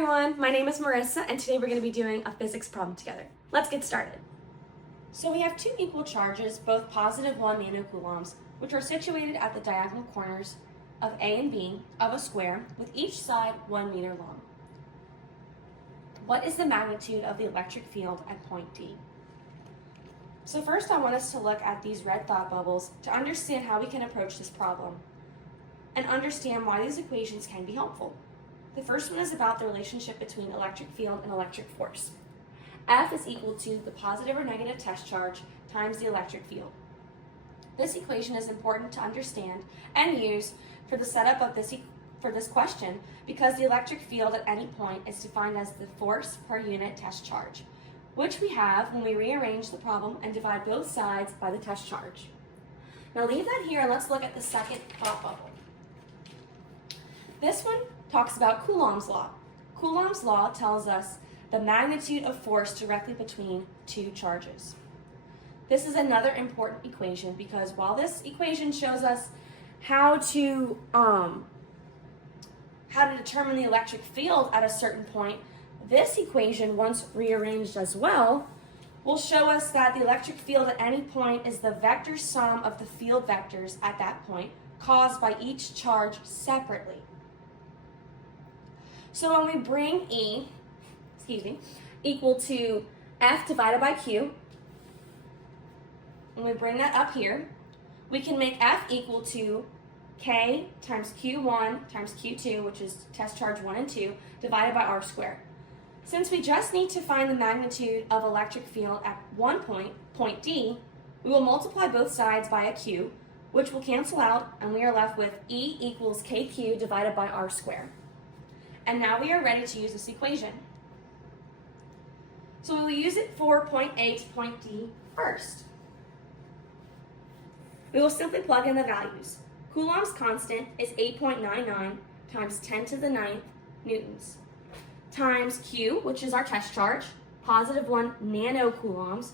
everyone, my name is Marissa and today we're going to be doing a physics problem together. Let's get started. So we have two equal charges, both positive 1 nanocoulombs, which are situated at the diagonal corners of A and B of a square with each side 1 meter long. What is the magnitude of the electric field at point D? So first I want us to look at these red thought bubbles to understand how we can approach this problem and understand why these equations can be helpful. The first one is about the relationship between electric field and electric force. F is equal to the positive or negative test charge times the electric field. This equation is important to understand and use for the setup of this question because the electric field at any point is defined as the force per unit test charge, which we have when we rearrange the problem and divide both sides by the test charge. Now leave that here and let's look at the second thought bubble. This one talks about Coulomb's law. Coulomb's law tells us the magnitude of force directly between two charges. This is another important equation because while this equation shows us how to determine the electric field at a certain point, this equation, once rearranged as well, will show us that the electric field at any point is the vector sum of the field vectors at that point caused by each charge separately. So when we bring E, equal to F divided by Q, when we bring that up here, we can make F equal to K times Q1 times Q2, which is test charge 1 and 2, divided by R squared. Since we just need to find the magnitude of electric field at one point D, we will multiply both sides by a Q, which will cancel out, and we are left with E equals KQ divided by R squared. And now we are ready to use this equation. So we will use it for point A to point D first. We will simply plug in the values. Coulomb's constant is 8.99 times 10 to the 9th newtons, times Q, which is our test charge, positive 1 nanocoulombs,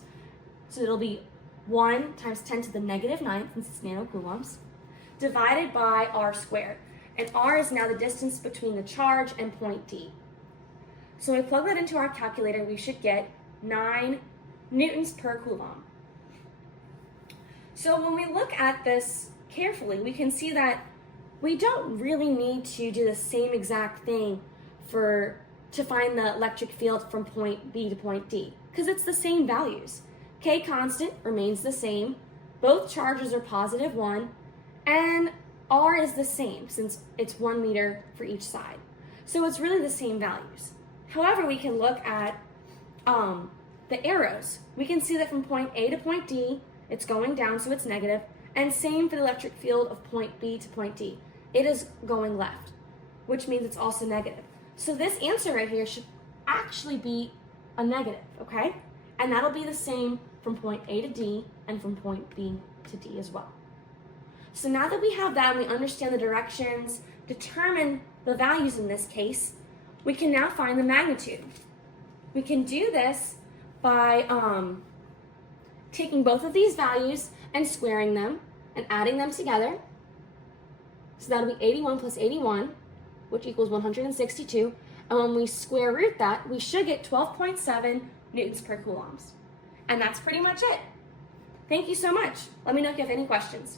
so it'll be 1 times 10 to the negative 9th, since it's nanocoulombs, divided by R squared. And R is now the distance between the charge and point D. So when we plug that into our calculator, we should get 9 newtons per coulomb. So when we look at this carefully, we can see that we don't really need to do the same exact thing to find the electric field from point B to point D, because it's the same values. K constant remains the same, both charges are positive 1, and R is the same since it's 1 meter for each side. So it's really the same values. However, we can look at the arrows. We can see that from point A to point D, it's going down, so it's negative, and same for the electric field of point B to point D. It is going left, which means it's also negative. So this answer right here should actually be a negative, okay? And that'll be the same from point A to D and from point B to D as well. So now that we have that and we understand the directions, determine the values in this case, we can now find the magnitude. We can do this by taking both of these values and squaring them and adding them together. So that'll be 81 plus 81, which equals 162. And when we square root that, we should get 12.7 newtons per coulombs. And that's pretty much it. Thank you so much. Let me know if you have any questions.